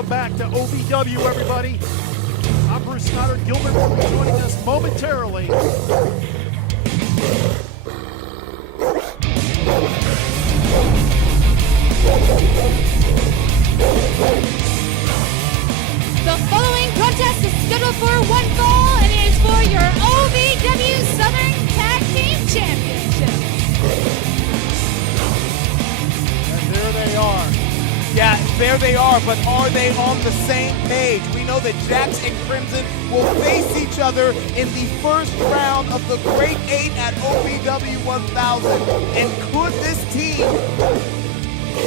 Welcome back to OVW, everybody. I'm Bruce Snyder. Gilbert will be joining us momentarily. The following contest is scheduled for one fall, and it is for your OVW Southern Tag Team Championship. And there they are. Yeah, there they are, but are they on the same page? We know that Jax and Crimson will face each other in the first round of the Great 8 at OVW 1000. And could this team,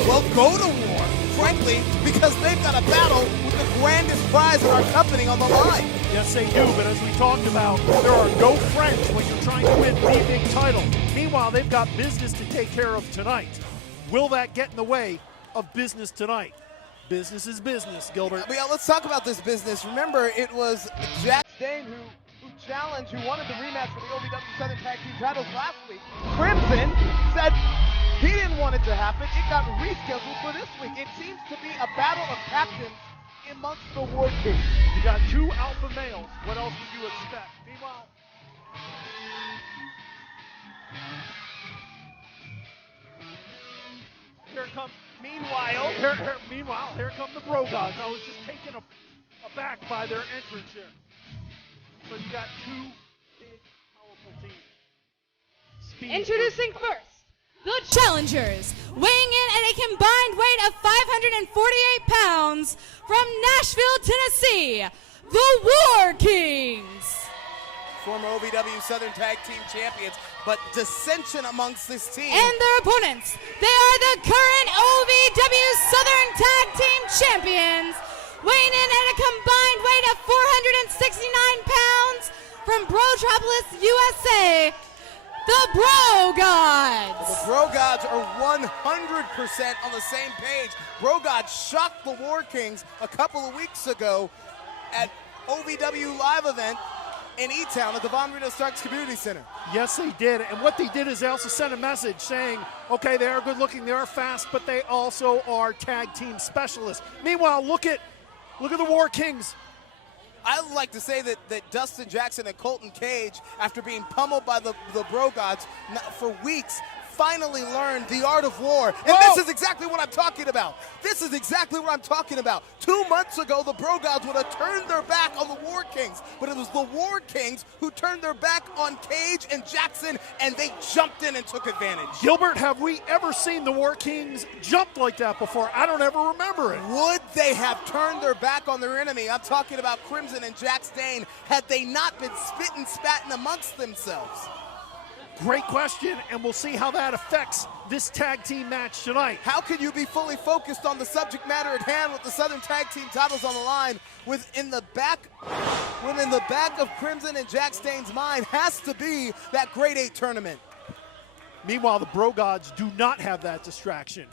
well, go to war, frankly, because they've got a battle with the grandest prize in our company on the line. Yes, they do, but as we talked about, there are no friends when you're trying to win the big title. Meanwhile, they've got business to take care of tonight. Will that get in the way of business tonight? Business is business, Gilbert. Yeah, let's talk about this business. Remember, it was Jax Dane who challenged, who wanted the rematch for the OVW Southern Tag Team titles last week. Crimson said he didn't want it to happen. It got rescheduled for this week. It seems to be a battle of captains amongst the War Kings. You got two alpha males. What else would you expect? Meanwhile, here come. Meanwhile, here come the Bro Gods. I was just taken aback by their entrance here. So you got two big, powerful teams. Introducing first, the challengers, weighing in at a combined weight of 548 pounds from Nashville, Tennessee, the War Kings. Former OVW Southern Tag Team champions, but dissension amongst this team. And their opponents, they are the current OVW Southern Tag Team champions, weighing in at a combined weight of 469 pounds from Brotropolis, USA, the Bro Gods. The Bro Gods are 100% on the same page. Bro Gods shocked the War Kings a couple of weeks ago at OVW live event in E-Town at the Von Rito Starks Community Center. Yes, they did. And what they did is they also sent a message saying, okay, they are good looking, they are fast, but they also are tag team specialists. Meanwhile, look at the War Kings. I would like to say that Dustin Jackson and Colton Cage, after being pummeled by the Bro Gods for weeks, finally learned the art of war. And this is exactly what I'm talking about. This is exactly what I'm talking about. 2 months ago, the Bro Gods would have turned their back on the War Kings, but it was the War Kings who turned their back on Cage and Jackson, and they jumped in and took advantage. Gilbert, have we ever seen the War Kings jump like that before? I don't ever remember it. Would they have turned their back on their enemy? I'm talking about Crimson and Jax Dane, had they not been spitting, spatting amongst themselves. Great question, and we'll see how that affects this tag team match tonight. How can you be fully focused on the subject matter at hand with the Southern Tag Team titles on the line when in the back of Crimson and Jax Dane's mind has to be that Great 8 tournament? Meanwhile, the Bro Gods do not have that distraction.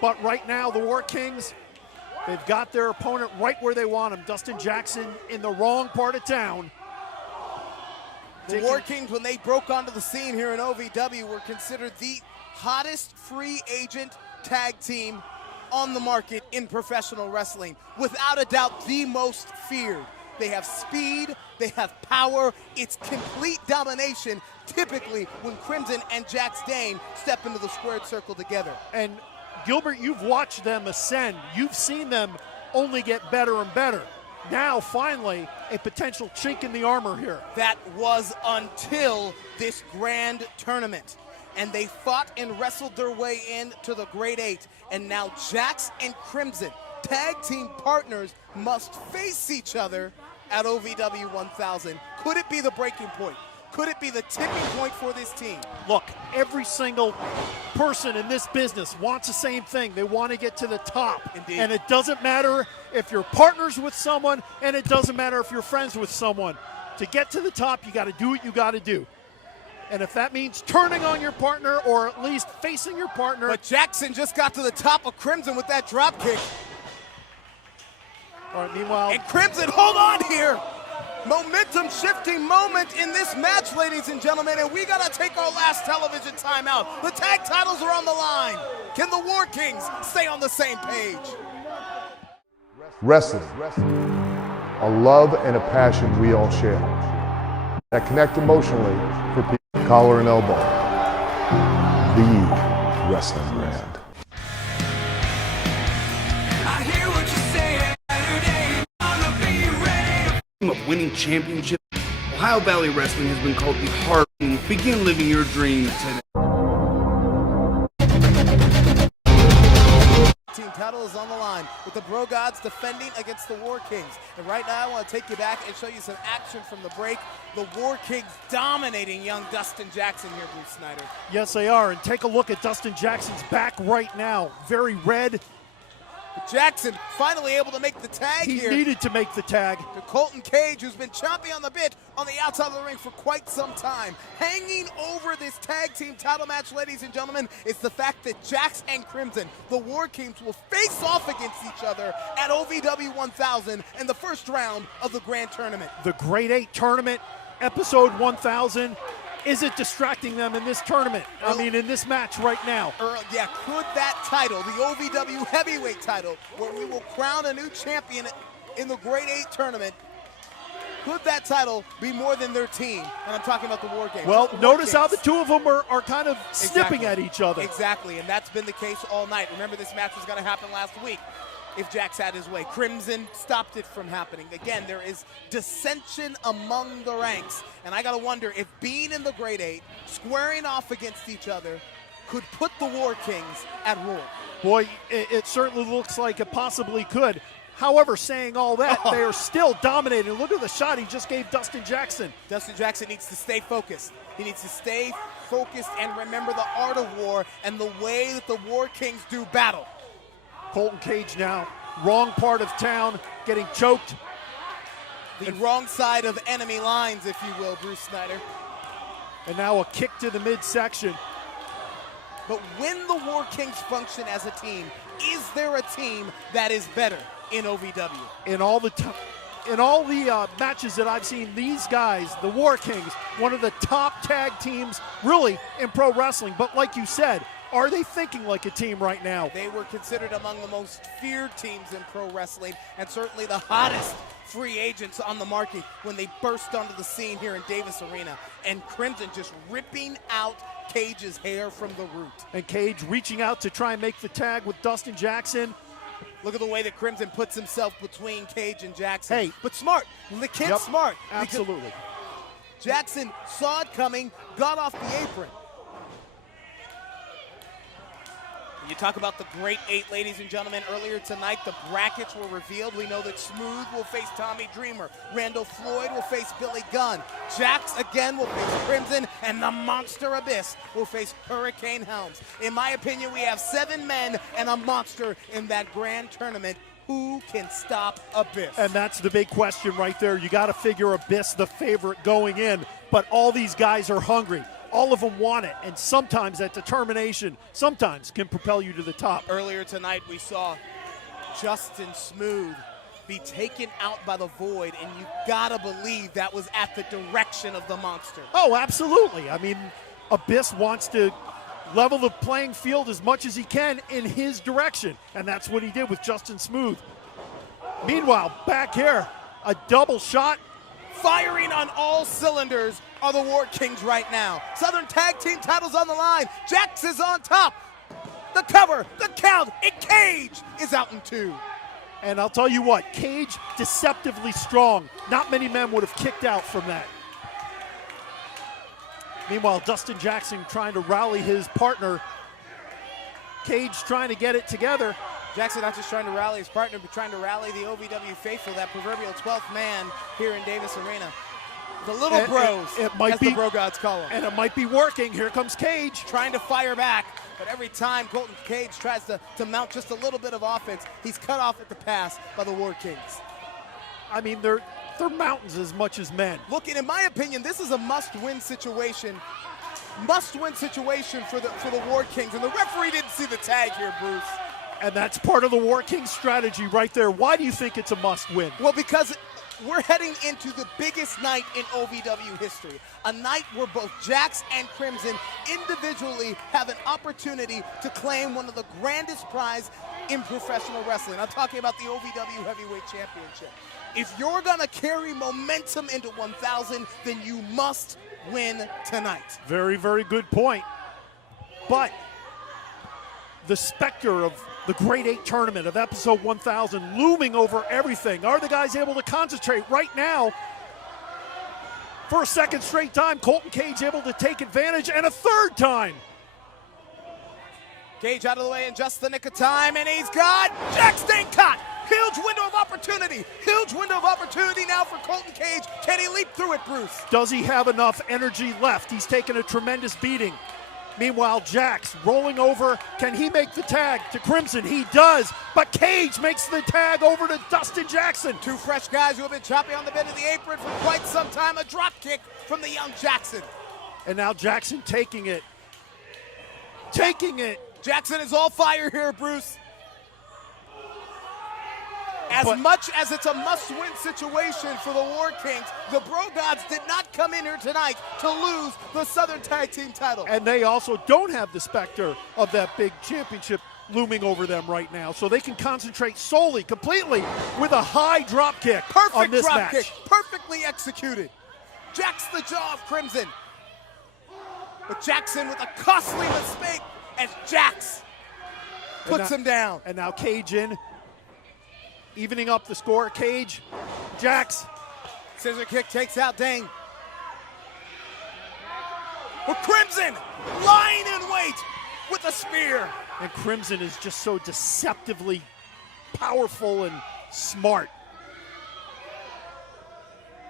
But right now, the War Kings, they've got their opponent right where they want him. Dustin Jackson in the wrong part of town. The War Kings, when they broke onto the scene here in OVW, were considered the hottest free agent tag team on the market in professional wrestling. Without a doubt, the most feared. They have speed, they have power, it's complete domination, typically when Crimson and Jax Dane step into the squared circle together. And Gilbert, you've watched them ascend. You've seen them only get better and better. Now, finally, a potential chink in the armor here. That was until this grand tournament. And they fought and wrestled their way into the Great 8. And now Jax and Crimson, tag team partners, must face each other at OVW 1000. Could it be the breaking point? Could it be the tipping point for this team? Look, every single person in this business wants the same thing. They want to get to the top. Indeed. And it doesn't matter if you're partners with someone, and it doesn't matter if you're friends with someone. To get to the top, you got to do what you got to do. And if that means turning on your partner or at least facing your partner. But Jackson just got to the top of Crimson with that drop kick. All right, meanwhile. And Crimson, hold on here. Momentum shifting moment in this match, ladies and gentlemen, and we gotta take our last television timeout. The tag titles are on the line. Can the War Kings stay on the same page? Wrestling, a love and a passion we all share that connect emotionally for people. Collar and elbow, the wrestling brand. I hear what you're saying. Saturday, I'ma be ready. Of winning championships, Ohio Valley Wrestling has been called the heart. Begin living your dream today. Team title is on the line with the Bro Gods defending against the War Kings. And right now I want to take you back and show you some action from the break. The War Kings dominating young Dustin Jackson here, Bruce Snyder. Yes, they are. And take a look at Dustin Jackson's back right now. Very red. Jackson finally able to make the tag here. He needed to make the tag. To Colton Cage, who's been chomping on the bit on the outside of the ring for quite some time. Hanging over this tag team title match, ladies and gentlemen, is the fact that Jax and Crimson, the War Kings, will face off against each other at OVW 1000 in the first round of the Grand Tournament. The Grade 8 Tournament, episode 1000. Is it distracting them in this tournament? I mean, in this match right now? Yeah, could that title, the OVW Heavyweight title, where we will crown a new champion in the Grade 8 Tournament, could that title be more than their team? And I'm talking about the War Games. Well, notice how the two of them are kind of snipping at each other. Exactly, and that's been the case all night. Remember, this match was going to happen last week if Jax had his way. Crimson stopped it from happening. Again, there is dissension among the ranks, and I got to wonder if being in the Grade 8, squaring off against each other, could put the War Kings at war. Boy, it certainly looks like it possibly could. However, saying all that, they are still dominating. Look at the shot he just gave Dustin Jackson. Dustin Jackson needs to stay focused. He needs to stay focused and remember the art of war and the way that the War Kings do battle. Colton Cage now, wrong part of town, getting choked. The wrong side of enemy lines, if you will, Bruce Snyder. And now a kick to the midsection. But when the War Kings function as a team, is there a team that is better in OVW? In all the matches that I've seen, these guys, the War Kings, one of the top tag teams really in pro wrestling. But like you said, are they thinking like a team right now? They were considered among the most feared teams in pro wrestling and certainly the hottest free agents on the market when they burst onto the scene here in Davis Arena. And Crimson just ripping out Cage's hair from the root. And Cage reaching out to try and make the tag with Dustin Jackson. Look at the way that Crimson puts himself between Cage and Jackson. Hey. But smart. The kid's smart. Absolutely. Jackson saw it coming, got off the apron. You talk about the Great 8, ladies and gentlemen. Earlier tonight, the brackets were revealed. We know that Smooth will face Tommy Dreamer. Randall Floyd will face Billy Gunn. Jax again will face Crimson, and the Monster Abyss will face Hurricane Helms. In my opinion, we have 7 men and a monster in that grand tournament. Who can stop Abyss? And that's the big question right there. You got to figure Abyss the favorite going in, but all these guys are hungry. All of them want it, and sometimes that determination sometimes can propel you to the top. Earlier tonight, we saw Justin Smooth be taken out by the Void, and you gotta believe that was at the direction of the Monster. Oh, absolutely. I mean, Abyss wants to level the playing field as much as he can in his direction, and that's what he did with Justin Smooth. Meanwhile, back here, a double shot. Firing on all cylinders are the War Kings right now. Southern Tag Team titles on the line. Jax is on top. The cover, the count, and Cage is out in 2. And I'll tell you what, Cage deceptively strong. Not many men would have kicked out from that. Meanwhile, Dustin Jackson trying to rally his partner. Cage trying to get it together. Jackson not just trying to rally his partner, but trying to rally the OVW faithful, that proverbial 12th man here in Davis Arena. The little bros, it might as be, the Bro Gods call them. And it might be working. Here comes Cage. Trying to fire back, but every time Colton Cage tries to mount just a little bit of offense, he's cut off at the pass by the War Kings. I mean, they're mountains as much as men. Look, in my opinion, this is a must-win situation. Must-win situation for the War Kings, and the referee didn't see the tag here, Bruce. And that's part of the War Kings strategy right there. Why do you think it's a must-win? Well, because we're heading into the biggest night in OVW history. A night where both Jax and Crimson individually have an opportunity to claim one of the grandest prize in professional wrestling. I'm talking about the OVW Heavyweight Championship. If you're gonna carry momentum into 1,000, then you must win tonight. Very, very good point. But the specter of the Great 8 tournament of episode 1000 looming over everything. Are the guys able to concentrate right now? For a second straight time, Colton Cage able to take advantage, and a third time. Cage out of the way in just the nick of time, and he's got Jax Dane caught. Huge window of opportunity. Huge window of opportunity now for Colton Cage. Can he leap through it, Bruce? Does he have enough energy left? He's taken a tremendous beating. Meanwhile, Jax rolling over. Can he make the tag to Crimson? He does, but Cage makes the tag over to Dustin Jackson. Two fresh guys who have been chopping on the bend of the apron for quite some time. A drop kick from the young Jackson. And now Jackson taking it. Taking it. Jackson is all fire here, Bruce. As But- much as it's a must-win situation for the War Kings, the Bro Gods did not come in here tonight to lose the Southern Tag Team title. And they also don't have the specter of that big championship looming over them right now. So they can concentrate solely, completely, with a high drop kick on Perfect this drop match. kick, perfectly executed. Jax the jaw of Crimson. But Jackson with a costly mistake as Jax puts him down. And now Cage in, evening up the score. Cage, Jax. Scissor kick takes out Dane. But Crimson lying in wait with a spear. And Crimson is just so deceptively powerful and smart.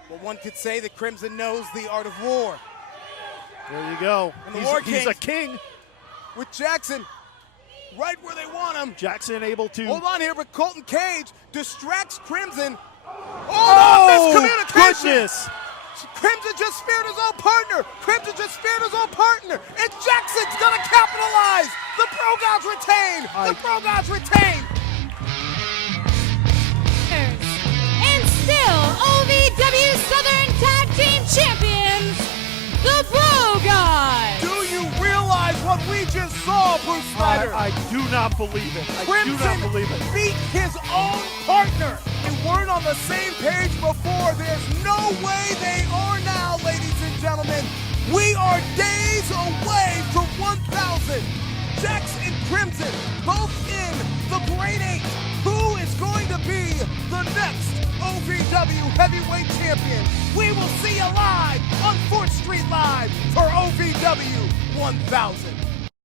Well, one could say that Crimson knows the art of war. There you go. And the He's, War he's a Kings- king. With Jackson right where they want him. Jackson able to. Hold on here, but Colton Cage distracts Crimson. Oh, miscommunication. goodness. Crimson just speared his own partner. Crimson just speared his own partner. And Jackson's gonna capitalize. The Bro Gods retain. The Bro Gods retain. And still OVW Southern Tag Team Champions, the Bro Gods. Do you realize what we just saw, Bruce Snyder? I do not believe it. I do not Crimson believe it. beat his own partner. We weren't on the same page before. There's no way they are now, ladies and gentlemen. We are days away from 1,000. Jax and Crimson both in the Great 8. Who is going to be the next OVW Heavyweight Champion? We will see you live on 4th Street Live for OVW 1000.